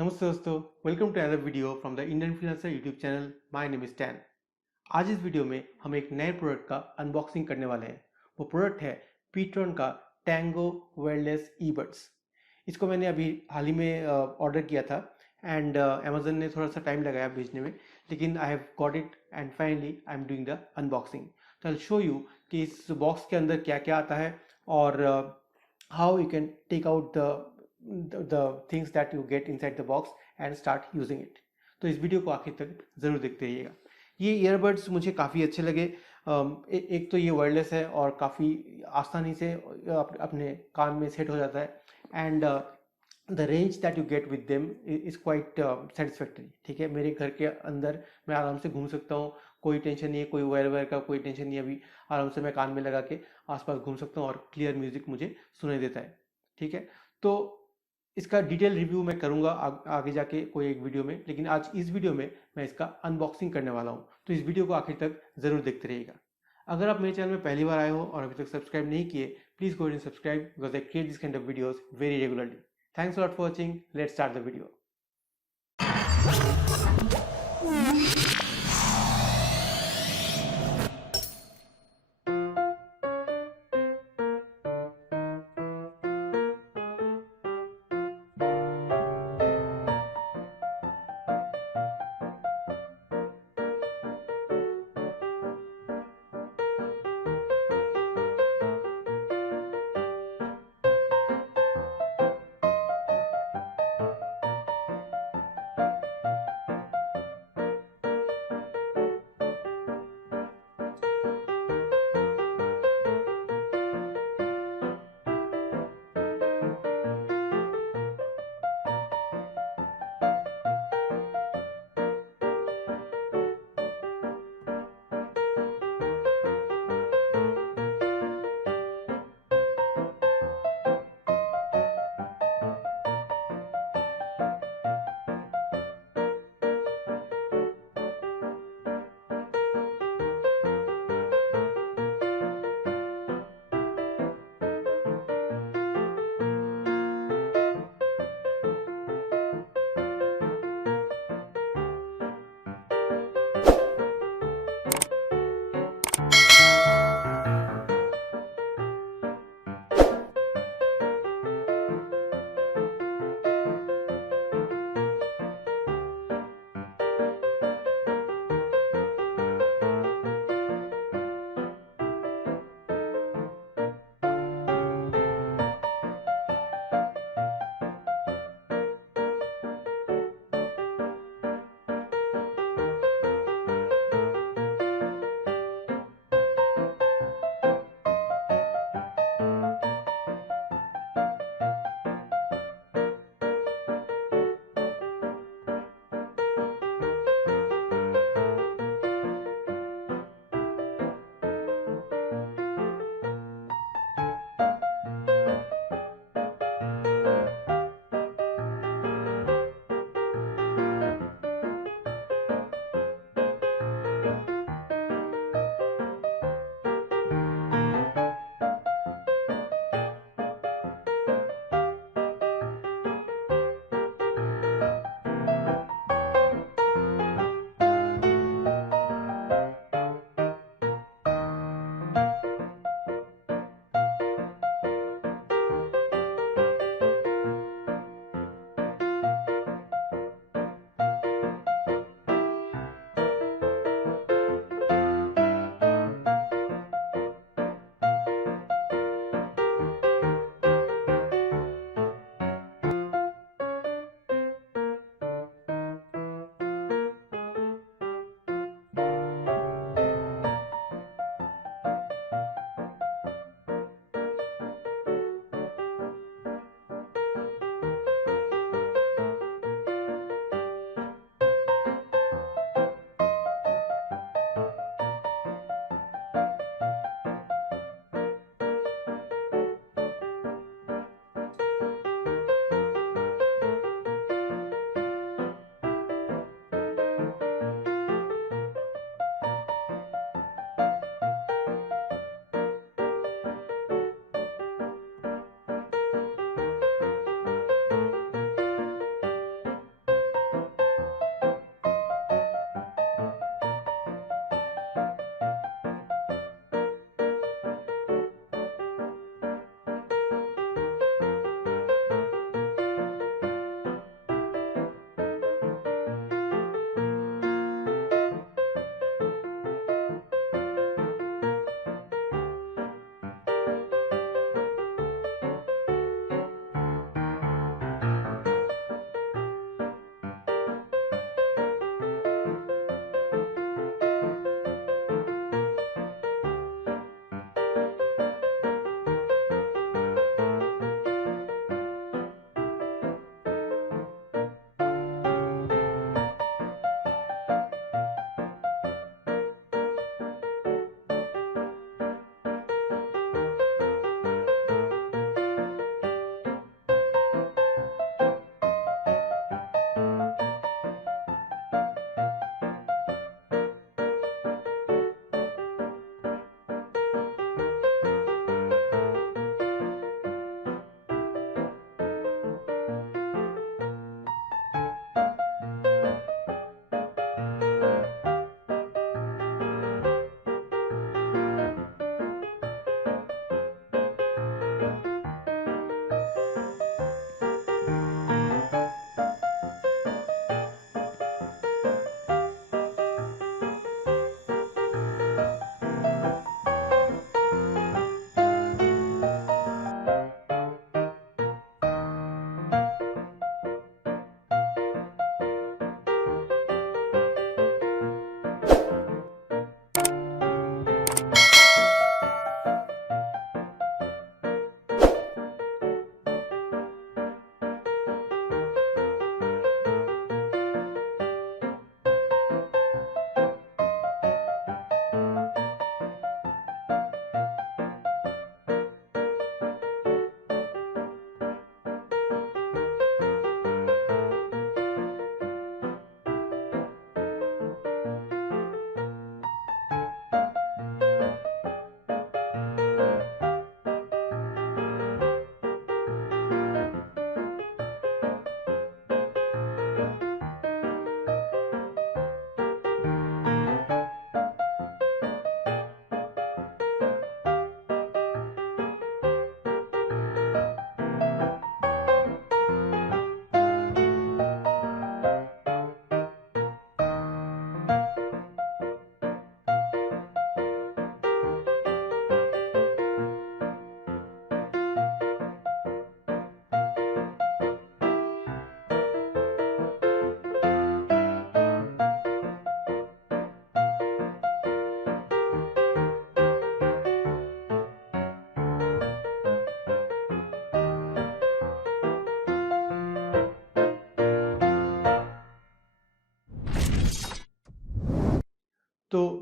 नमस्ते दोस्तों, welcome to another video from the Indian freelancer YouTube channel. My name is Tan. आज इस वीडियो में हम एक नए प्रोडक्ट का अनबॉक्सिंग करने वाले हैं। वो प्रोडक्ट है pTron का टैंगो वायरलेस ईबड्स। इसको मैंने अभी हाल ही में ऑर्डर किया था एंड अमेजन ने थोड़ा सा टाइम लगाया भेजने में, लेकिन I have got it and finally I am doing the unboxing. तो आई शो यू कि इस बॉक्स के अंदर क्या क्या आता है और how you can take out the things that you get inside the box and start using it। तो इस वीडियो को आखिर तक ज़रूर देखते रहिएगा। ये ईयरबड्स मुझे काफ़ी अच्छे लगे। एक तो ये वायरलेस है और काफ़ी आसानी से अपने कान में सेट हो जाता है and the range that you get with them is quite satisfactory. ठीक है, मेरे घर के अंदर मैं आराम से घूम सकता हूँ, कोई टेंशन नहीं है, कोई वायर वायर का कोई टेंशन नहीं है। अभी आराम से मैं कान में लगा के आसपास घूम सकता हूँ और क्लियर म्यूजिक मुझे सुनाई देता है। ठीक है, तो इसका डिटेल रिव्यू मैं करूंगा आगे जाके कोई एक वीडियो में, लेकिन आज इस वीडियो में मैं इसका अनबॉक्सिंग करने वाला हूँ। तो इस वीडियो को आखिर तक जरूर देखते रहिएगा। अगर आप मेरे चैनल में पहली बार आए हो और अभी तक सब्सक्राइब नहीं किए, please go and subscribe because I create this kind of videos very regularly. Thanks lot for watching. Let's start the video.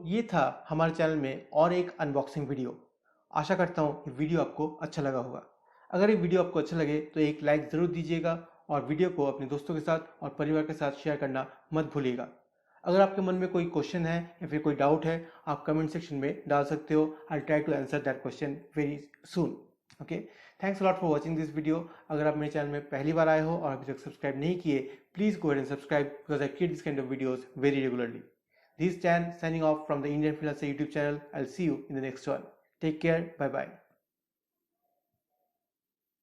ये था हमारे चैनल में और एक अनबॉक्सिंग वीडियो। आशा करता हूँ कि वीडियो आपको अच्छा लगा होगा। अगर ये वीडियो आपको अच्छा लगे तो एक लाइक ज़रूर दीजिएगा और वीडियो को अपने दोस्तों के साथ और परिवार के साथ शेयर करना मत भूलिएगा। अगर आपके मन में कोई क्वेश्चन है या फिर कोई डाउट है, आप कमेंट सेक्शन में डाल सकते हो। I try to answer that question very soon. Okay, thanks a lot for watching this video. अगर आप मेरे चैनल में पहली बार आए हो और अभी तक सब्सक्राइब नहीं किए, please go and subscribe because I create this kind of videos very regularly. This is Stan signing off from the Indian Freelancer YouTube channel. I'll see you in the next one. Take care. Bye bye.